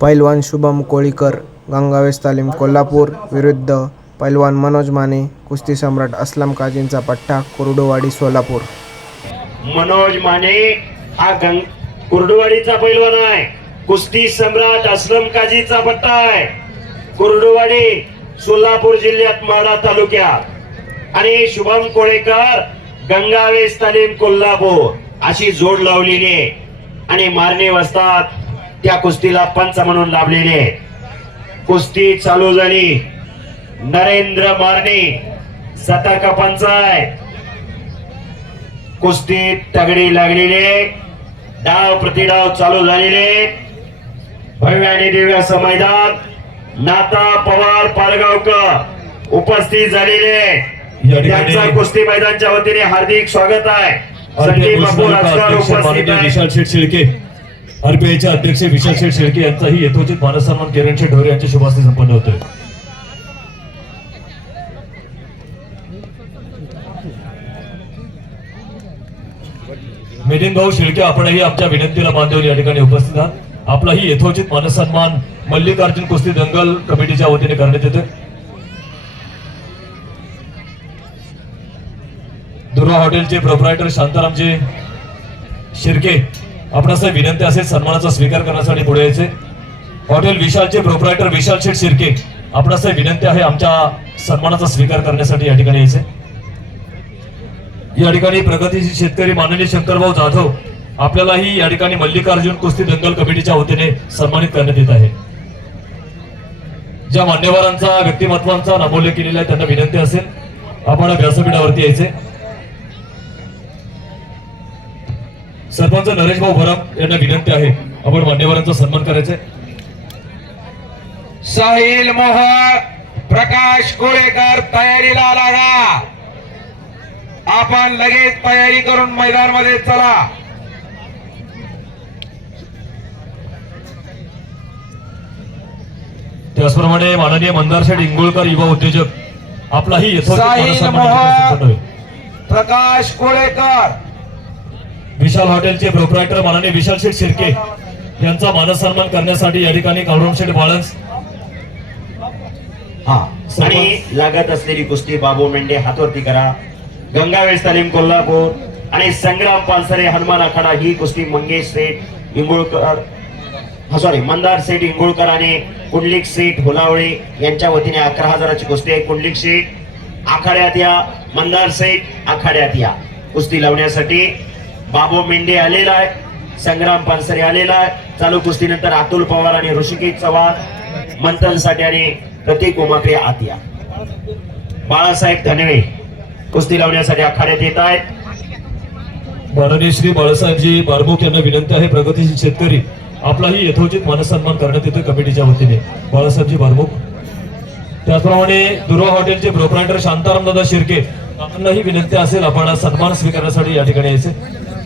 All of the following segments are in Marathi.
पैलवान शुभम कोळीकर गंगावेस तालीम कोल्हापूर विरुद्ध पैलवान मनोज माने कुस्ती सम्राट असलम काजींचा पट्टा कुर्डुवाडी सोलापूर. मनोज माने हा गंग कुर्डुवाडीचा पैलवान आहे. कुस्ती सम्राट असलम काजीचा पट्टा आहे. कुर्डुवाडी सोलापूर जिल्ह्यात माडा तालुक्यात. आणि शुभम कोळेकर गंगावेस तालीम कोल्हापूर. अशी जोड लावलेली आहे आणि मारणे वस्तात त्या कुस्तीला पंच म्हणून लाभलेले. कुस्ती चालू झाली. नरेंद्र मारणे. सतर्क पंच आहे. कुस्तीत तगडी लागलेले डाव प्रतिडाव चालू झालेले भव्य आणि दिव्य असं मैदान. नाता पवार पारगावकर उपस्थित झालेले त्यांचं कुस्ती मैदानच्या वतीने हार्दिक स्वागत आहे. संदीप बापू राजकर उपस्थित शेळके. आरपीआयचे अध्यक्ष विशाल शेठ शेळके यांचाही यथोचित मानसन्मान किरण शेठ ढोरे यांच्या शुभास्ते संपन्न होतोय. मिलिंद भाऊ शेळके आपणही आमच्या विनंतीला मान देऊन या ठिकाणी उपस्थित आहात. आपलाही यथोचित मानसन्मान मल्लिकार्जुन कुस्ती दंगल कमिटीच्या वतीने करण्यात येते दुर्वा हॉटेलचे प्रोप्रायटर शांतारामजी शिर्के आपणास विनंती असेल सन्मानाचा स्वीकार करण्यासाठी पुढे यायचे. हॉटेल विशालचे प्रोपरायटर विशाल शेठ शिर्के आपणास विनंती आहे आमच्या सन्मानाचा स्वीकार करण्यासाठी या ठिकाणी यायचे. या ठिकाणी प्रगतीशील शेतकरी माननीय शंकरभाऊ जाधव आपल्यालाही या ठिकाणी मल्लिकार्जुन कुस्ती दंगल कमिटीच्या वतीने सन्मानित करण्यात येत आहे. ज्या मान्यवरांचा व्यक्तिमत्वांचा नमोल्य केलेला आहे त्यांना विनंती असेल आपण व्यासपीठावरती यायचे. सरपंच नरेश भाऊ भरम यांना विनंती आहे आपण मान्यवरांचा सन्मान करायचा. साहिल मोहर प्रकाश कोळेकर तयारीला लागा आपण लगेच तयारी करून मैदानमध्ये चला त्याचप्रमाणे माननीय मंदार शेठ इंगोळकर युवा उद्योजक आपलाही साहिल होईल. प्रकाश कोळेकर विशाल हॉटेलचे प्रोप्रायटर माननीय विशाल शेठ शिर्के यांचा मानसन्मान करण्यासाठी या ठिकाणी कावडम शेठ बाळन्स हा आणि लागत असलेली कुस्ती बाबू मेंढे हातवरती करा. गंगावेश तालीम कोल्हापूर आणि संग्राम पानसरे हनुमान आखाडा ही कुस्ती मंगेश सेठ इंगोळकर हा सॉरी मंदार सेठ इंगोळकर आणि कुंडलिक सेठ होलावळे यांच्या वतीने अकरा हजाराची कुस्ती आहे. कुंडलिक सेठ आखाड्यात या मंदार सेठ आखाड्यात या कुस्ती लावण्यासाठी बाबू मेंढे आलेला आहे. संग्राम पानसरे आलेला आहे. चालू कुस्तीनंतर अतुल पवार आणि ऋषिकेश चव्हाण मंथनसाठी आणि प्रतीक उमापे आत या. बाळासाहेब धनवे कुस्ती लावण्यासाठी आखाड्यात येत आहेत. माननीय श्री बाळासाहेबजी बारमुख यांना विनंती आहे प्रगतीशील शेतकरी आपलाही यथोचित मानसन्मान करण्यात येतो कमिटीच्या वतीने. बाळासाहेबजी बारमुख. त्याचप्रमाणे दुर्वा हॉटेलचे प्रोप्रायटर शांतारामदादा शिर्के आपणही विनंती असेल आपण सन्मान स्वीकारण्यासाठी या ठिकाणी यायचे.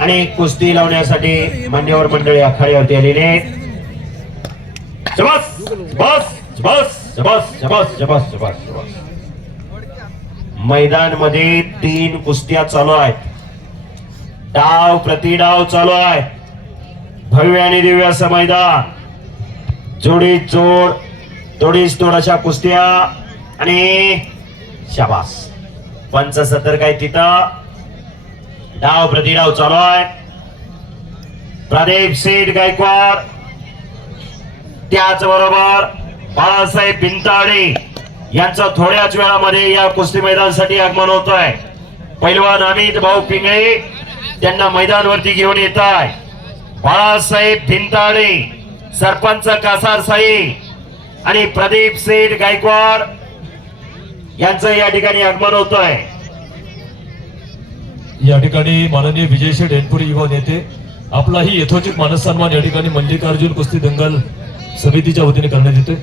आणि कुस्ती लावण्यासाठी मान्यवर मंडळी आखाड्यावरती आलेले मैदानमध्ये तीन कुस्त्या चालू आहेत. डाव प्रतिडाव चालू आहे भव्य आणि दिव्य असं मैदान. जोडीत जोड तोडीस तोड अशा कुस्त्या आणि शाबास. पंच सतर्क काय तिथं? डाव प्रतिडाव चालू आहे प्रदीप सेठ गायकवाड. त्याचबरोबर बाळासाहेब बिंताडे यांचं थोड्याच वेळामध्ये या कुस्ती मैदानासाठी आगमन होत आहे पैलवान अमित भाऊ पिंगळे त्यांना मैदानवरती घेऊन येत आहे बाळासाहेब भिंताडे सरपंच कासार साई आणि प्रदीप सेठ गायकवाड यांचं या ठिकाणी आगमन होत आहे या ठिकाणी माननीय विजय शेठ एनपुरी युवा नेते आपलाही यथोचित मानसन्मान या ठिकाणी मल्लिकार्जुन कुस्ती दंगल समितीच्या वतीने करण्यात येतोय.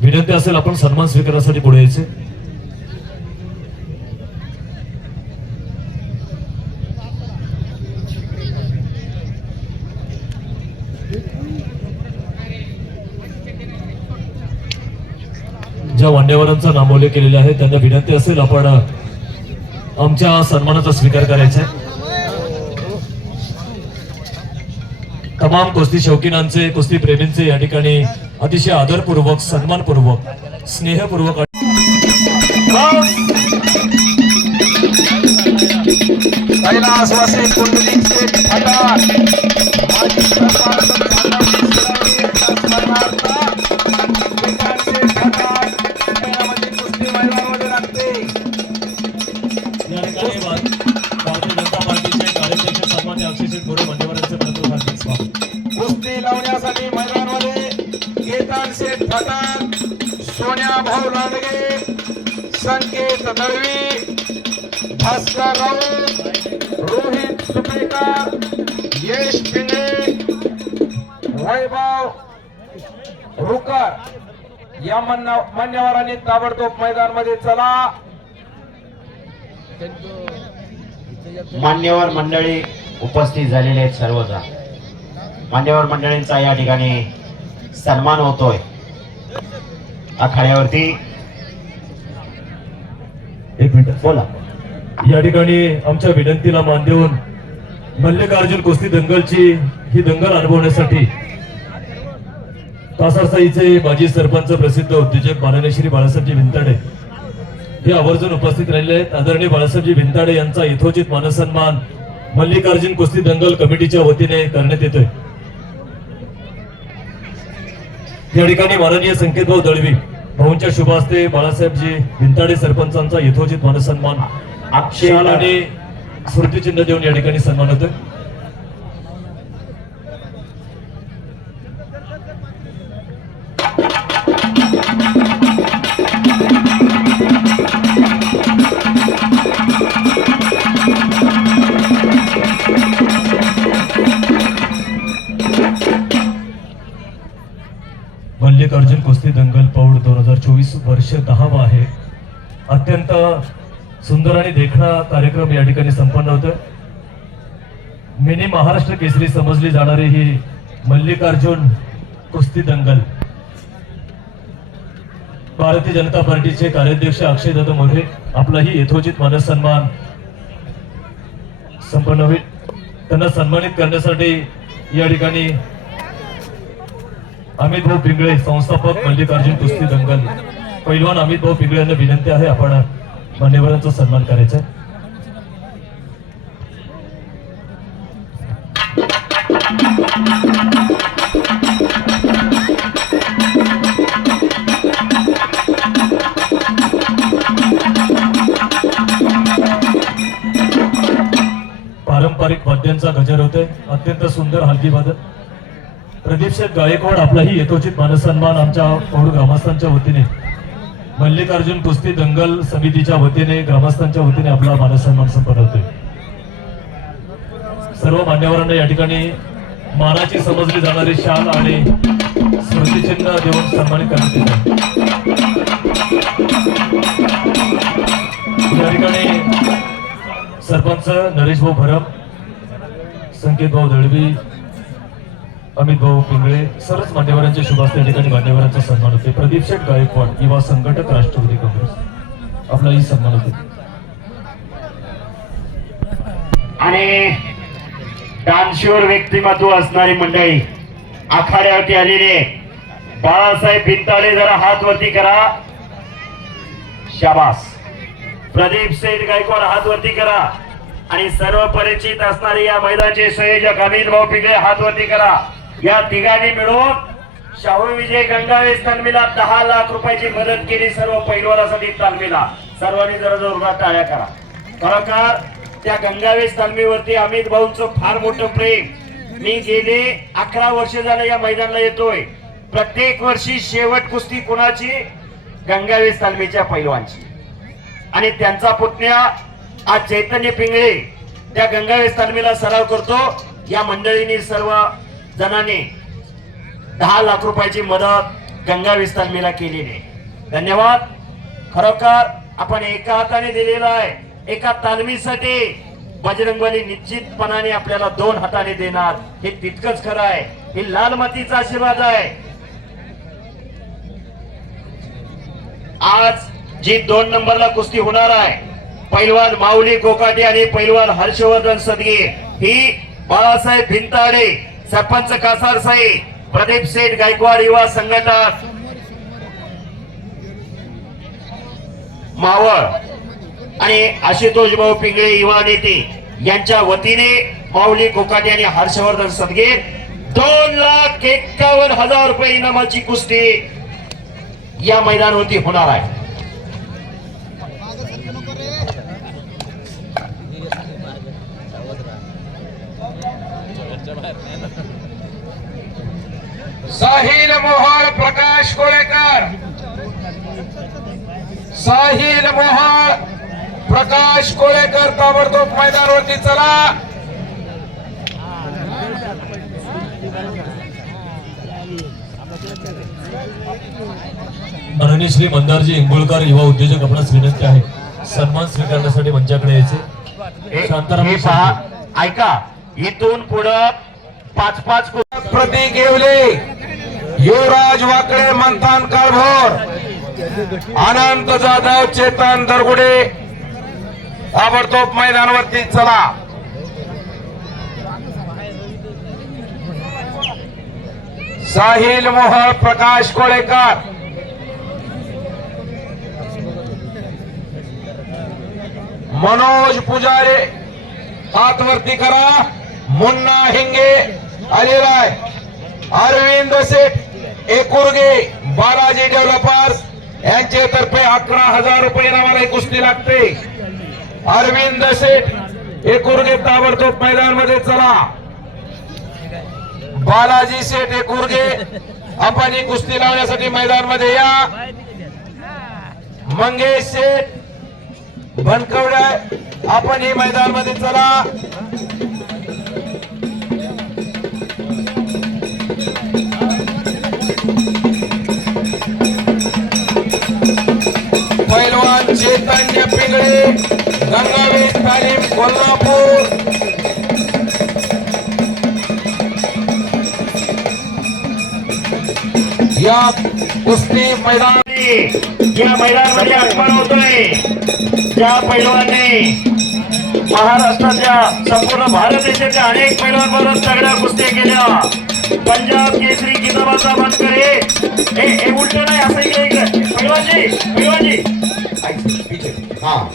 विनंती असेल आपण सन्मान स्वीकारण्यासाठी पुढे यायचे. ज्या वांडेवरांचा नामोल्लेख केलेला आहे त्यांना विनंती असेल आपण आमच्या सन्मानाचा स्वीकार करायचा आहे. तमाम कुस्ती शौकीनांचे कुस्ती प्रेमींचे या ठिकाणी अतिशय आदरपूर्वक सन्मानपूर्वक स्नेहपूर्वक कैलासवासी पुंडलिक शेठ फटा माजी सरपंच भास्कर राऊत रोहित सुपेकर यश पिंगळे वैभव रुकर या मान्यवरांनी ताबडतोब मैदानामध्ये चला. मान्यवर मंडळी उपस्थित झालेले आहेत सर्वजण. मान्यवर मंडळींचा या ठिकाणी सन्मान होतोय. आखाड्यावरती एक मिनिट बोला. या ठिकाणी आमच्या विनंतीला मान देऊन मल्लिकार्जुन कुस्ती दंगलची ही दंगल अनुभवण्यासाठी कासारसाईचे माजी सरपंच प्रसिद्ध उद्योजक माननीय श्री बाळासाहेबजी भिंताडे हे आवर्जून उपस्थित राहिले आहेत. आदरणीय बाळासाहेबजी भिंताडे यांचा यथोचित मानसन्मान मल्लिकार्जुन कुस्ती दंगल कमिटीच्या वतीने करण्यात येतोय. या ठिकाणी माननीय संकेतभाऊ दळवी भाऊंच्या शुभ हस्ते बाळासाहेबजी भिंताडे सरपंचांचा यथोचित मानसन्मान शाल आणि स्मृतिचिन्ह देऊन या ठिकाणी सन्मान होतोय. मल्लिकार्जुन कुस्ती दंगल पौड दोन हजार चोवीस वर्ष दहावा आहे. अत्यंत सुंदर आणि देखणा कार्यक्रम या ठिकाणी संपन्न होतोय. मिनी महाराष्ट्र केसरी समजली जाणारी ही मल्लिकार्जुन कुस्ती दंगल. भारतीय जनता पार्टीचे कार्याध्यक्ष अक्षयदादा मोरे आपलाही यथोचित मानस सन्मान संपन्न होईल. त्यांना सन्मानित करण्यासाठी या ठिकाणी अमित भाऊ पिंगळे संस्थापक मल्लिकार्जुन कुस्ती दंगल. पैलवान अमित भाऊ पिंगळे यांना विनंती आहे आपण मान्यवरांचा सन्मान करायचा पारंपरिक वाद्यांचा गजर होते अत्यंत सुंदर हलकी वादन प्रदीप शेठ गायकवाड आपलाही यथोचित मानसन्मान आमच्या पौड ग्रामस्थांच्या वतीने. मल्लिकार्जुन कुस्ती दंगल समितीच्या वतीने ग्रामस्थांच्या वतीने आपला मानसन्मान संपन्न सर्व मान्यवरांना या ठिकाणी मानाची समजली जाणारी शाल आणि स्मृतिचिन्ह देऊन सन्मानित करण्यात येते या ठिकाणी सरपंच नरेश भाऊ भरम संकेत भाऊ दळवी अमित भाऊ पिंगळे सरस मान्यवरांचे शुभास त्या ठिकाणी मान्यवरांचा सन्मान होते प्रदीप शेठ गायकवाड युवा संघटक राष्ट्रवादी काँग्रेस. आपलाही सन्मान होते आणि दानशूर व्यक्तिमत्व असणारी मंडळी आखाड्यावरती आलेली बाळासाहेब भिंताडे जरा हात वरती करा. शाबास. प्रदीप सेठ गायकवाड हात वरती करा. आणि सर्व परिचित असणारे या मैदानाचे संयोजक अमित भाऊ पिगळे हात वरती करा. या तिघांनी मिळून शाहू विजय गंगावेस तालमीला दहा लाख रुपयाची मदत केली सर्व पैलवानासाठी तालमीला. सर्वांनी जरा जोरदार टाळ्या करा. खरोखर त्या गंगावेस तालमीवरती अमित भाऊंचं फार मोठं प्रेम. मी गेले अकरा वर्ष झालं या मैदानाला येतोय. प्रत्येक वर्षी शेवट कुस्ती कोणाची? गंगावेस तालमीच्या पैलवानची. आणि त्यांचा पुतण्या आज चैतन्य पिंगळे त्या गंगावेस तालमीला सराव करतो. या मंडळींनी सर्व जणांनी दहा लाख रुपयाची मदत गंगा तालमीला केलेली आहे धन्यवाद. खरोखर आपण एका हाताने दिलेला आहे. एका तालमीसाठी बजरंगबली निश्चितपणाने आपल्याला दोन हाताने देणार. हे तितकंच खरं आहे. हे लाल मातीचा आशीर्वाद आहे. आज जी दोन नंबरला कुस्ती होणार आहे पैलवान माऊली कोकाटे आणि पैलवान हर्षवर्धन सदगे ही बाळासाहेब भिंताडे सरपंच कासार साई प्रदीप सेठ गायकवाड युवा संघटन मावळ आणि आशुतोष भाऊ पिंगळे युवा नेते यांच्या वतीने माऊली कोकाटे आणि हर्षवर्धन सदगीर दोन लाख एक्कावन्न हजार रुपये इनामाची कुस्ती या मैदानावरती होणार आहे. साहिल मोहोळ प्रकाश कोळेकर. साहिल मोहोळ प्रकाश कोळेकर ताबडतोब मैदानावरती चला. माननीय श्री मंदारजी इंगोळकर युवा उद्योजक आपणास विनंती आहे. सन्मान स्वीकारण्यासाठी मंचाकडे यायचे. हे शांताराम पहा ऐका इथून पुढं पाच पाच कु- प्रतीक येवले. युवराज वाकडे मंथान कारभोर अनंत जाधव चेतन दरगुडे ताबडतोब मैदानावरती चला. साहिल मोहळ प्रकाश कोळेकर. मनोज पुजारे हातवरती करा. मुन्ना हिंगे अलिराय अरविंद सेठ एकुर्गे बालाजी डेव्हलपर्स यांचे तर्फे अकरा हजार रुपये नावाला कुस्ती लागते. अरविंद सेठ एकुर्गे ताबडतोब मैदानामध्ये चला. बालाजी सेठ एकुर्गे आपण ही कुस्ती लावण्यासाठी मैदानामध्ये या. मंगेश सेठ भनकवड आपण ही मैदानामध्ये चला. पैलवान चैतन्य पिंगळे गंगावेश तालीम कोल्हापूर. या कुस्ती मैदान या मैदानामध्ये आगमन होतोय. त्या पैलवानने महाराष्ट्राच्या संपूर्ण भारत देशाच्या अनेक पैलवान बरोबर सगळ्या कुस्त्या केल्या. पंजाब केसरी किताबाचा बनकरे हे हे उलट नाही असं इकडे इकडे पैलवानजी पैलवानजी. हा.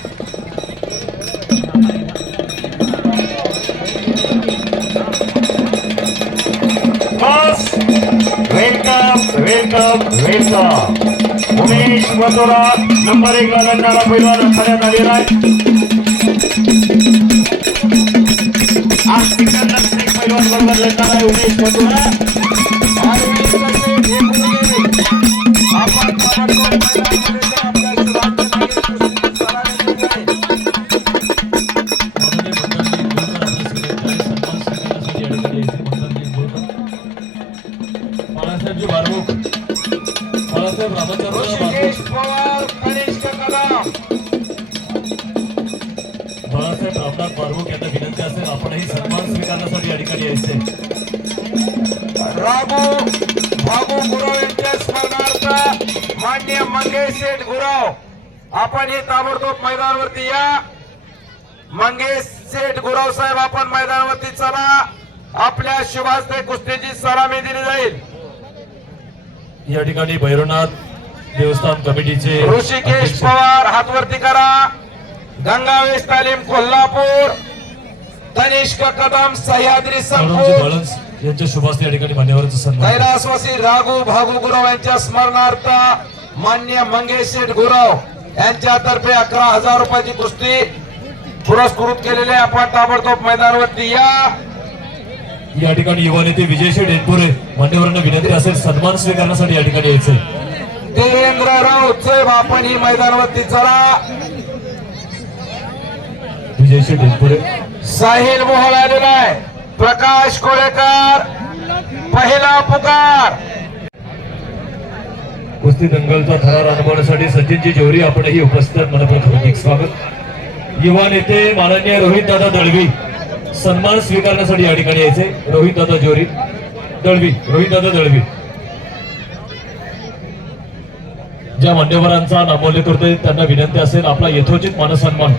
बस. Welcome welcome welcome. Umesh Vatora number एक ला लढणारा पैलवान आलेला आहे. आज शेख पैलवान बरोबर लढणार आहे उमेश वतोरा राघू बाबू गुराव यांच्या स्मरणार्थ मान्य मंगेश शेठ गुराव आपण हे ताबडतोब मैदानावरती या. मंगेश शेठ गुराव साहेब आपण मैदानावरती चला. आपल्या शुभास्ते कुस्तीची सलामी दिली जाईल. या ठिकाणी भैरवनाथ देवस्थान कमिटीचे ऋषिकेश पवार हातवरती करा. गंगावेश तालीम कोल्हापूर. तनिष्क कदम सह्याद्री सौरभजी संपूर बळस यांच्या शुभास्ते या ठिकाणी मान्यवरांचा सन्मान कैलासवासी राघू भागू गुरव यांच्या स्मरणार्थ मान्य मंगेश शेठ गुरव यांच्यातर्फे अकरा हजार रुपयाची कुस्ती पुरस्कृत केलेले आपण ताबडतोब मैदानावरती या. या ठिकाणी युवा नेते विजयशी डेनपुरे मान्यवरांना विनंती असेल सन्मान स्वीकारण्यासाठी या ठिकाणी यायचे देवेंद्र राऊत साहेब आपण ही मैदानावरती चला. विजयशी डेनपुरे साहिल मोहळ आलेला आहे. प्रकाश कोळेकर पहिला पुकार. कुस्ती दंगलचा थरार अनुभवण्यासाठी सचिनजी जोरी आपणही उपस्थित. मनपूर्वक हार्दिक स्वागत. युवा नेते माननीय रोहित दादा दळवी सन्मान स्वीकारण्यासाठी या ठिकाणी यायचे. रोहित दादा जोरी दळवी रोहित दादा दळवी. ज्या मान्यवरांचा नामोल्लेख करतोय त्यांना विनंती असेल. आपला यथोचित मानसन्मान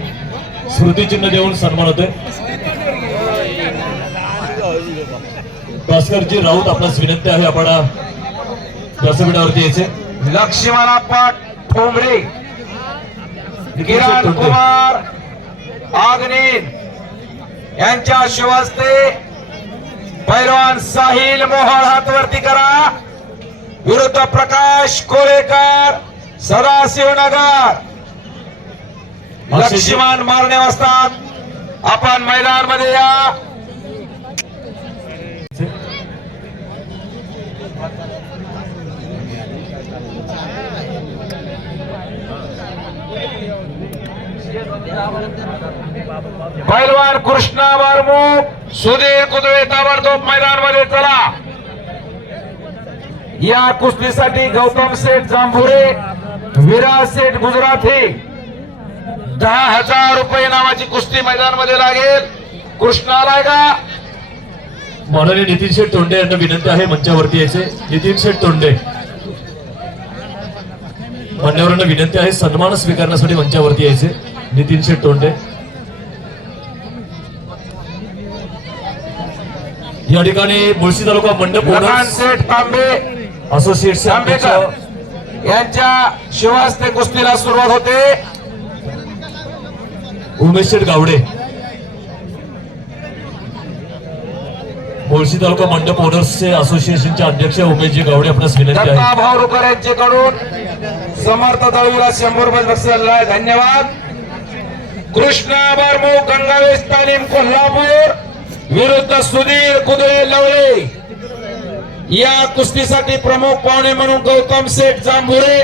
स्मृतिचिन्ह देऊन सन्मान होतोय. भास्करजी राऊत आपणास विनंती आहे आपण व्यासपीठावरती यायचे. लक्ष्मणाप्पा ठोंबरे किरण कुमार आग्नेन यांच्या शिवस्ते पैलवान साहिल मोहळ हातवरती करा. विरुद्ध प्रकाश कोळेकर सदाशिवनगर लक्ष्मण मारणे असतात आपण मैदानमध्ये या. पैलवान कृष्णा वारमुख सुधीर कुदळे ताबडतोब मैदानमध्ये चला. या कुस्तीसाठी गौतम शेठ जांभुरे विराज शेठ गुजराथी. दहा हजार रुपये नावाची कुस्ती मैदानमध्ये लागेल. कृष्णा आलाय का? माननीय नितीन शेठ तोंडे यांना विनंती आहे मंचावरती यायचे. नितीन शेठ तोंडे. मान्यवरांना विनंती आहे सन्मान स्वीकारण्यासाठी मंचावरती यायचे. नितीन शेठ तोंडे. या ठिकाणी मुळशी तालुका मंडप शेठ तांबे असोसिएटचे अध्यक्ष तांबेकर यांच्या शिवास्ते कुस्तीला सुरुवात होते. उमेश शेठ गावडे. मुळशी तालुका मंडप ओनर्सचे असोसिएशनचे अध्यक्ष उमेशजी गावडे आपणास विनंती आहे. दत्ता भाऊरुकर यांच्याकडून समर्थ दळवीला शंभर रुपये बक्षीस आहे. धन्यवाद. कृष्णा बारमू गंगावेश तालीम कोल्हापूर. विरुद्ध सुधीर कुदळे लवळे. या कुस्तीसाठी प्रमुख पाहुणे म्हणून गौतम शेठ जांभुरे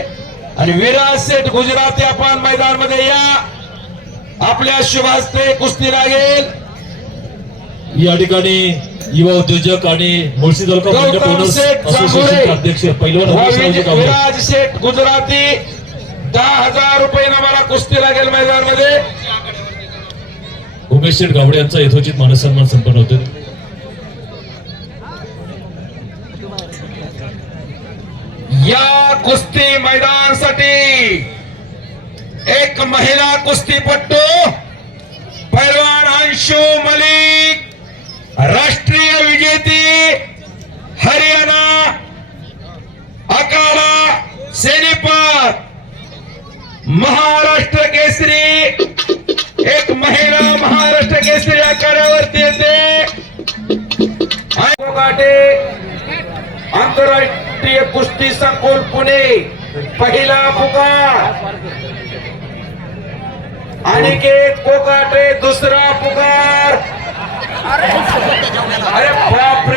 आणि विराज शेठ गुजराती आपण मैदानमध्ये या. आपल्या शुभास्ते कुस्ती लागेल. या ठिकाणी युवा उद्योजक आणि मुळशी तालुका जांभुरे. अध्यक्ष पैलवान विराज शेठ गुजराती. दहा हजार रुपये मला कुस्ती लागेल मैदानमध्ये उमेश शेठ गावडे यांचा यथोचित मानसन्मान संपन्न होतो. या कुस्ती मैदानासाठी एक महिला कुस्तीपट्टू पैलवान अंशु मलिक राष्ट्रीय विजेती हरियाणा अकाला सेनेपात महाराष्ट्र केसरी एक महिला महा केसरी आकारावरती येते? कोकाटे आंतरराष्ट्रीय कुस्ती संकुल पुणे पहिला पुकार. अनिकेत कोकाटे दुसरा पुकार. अरे बापरे.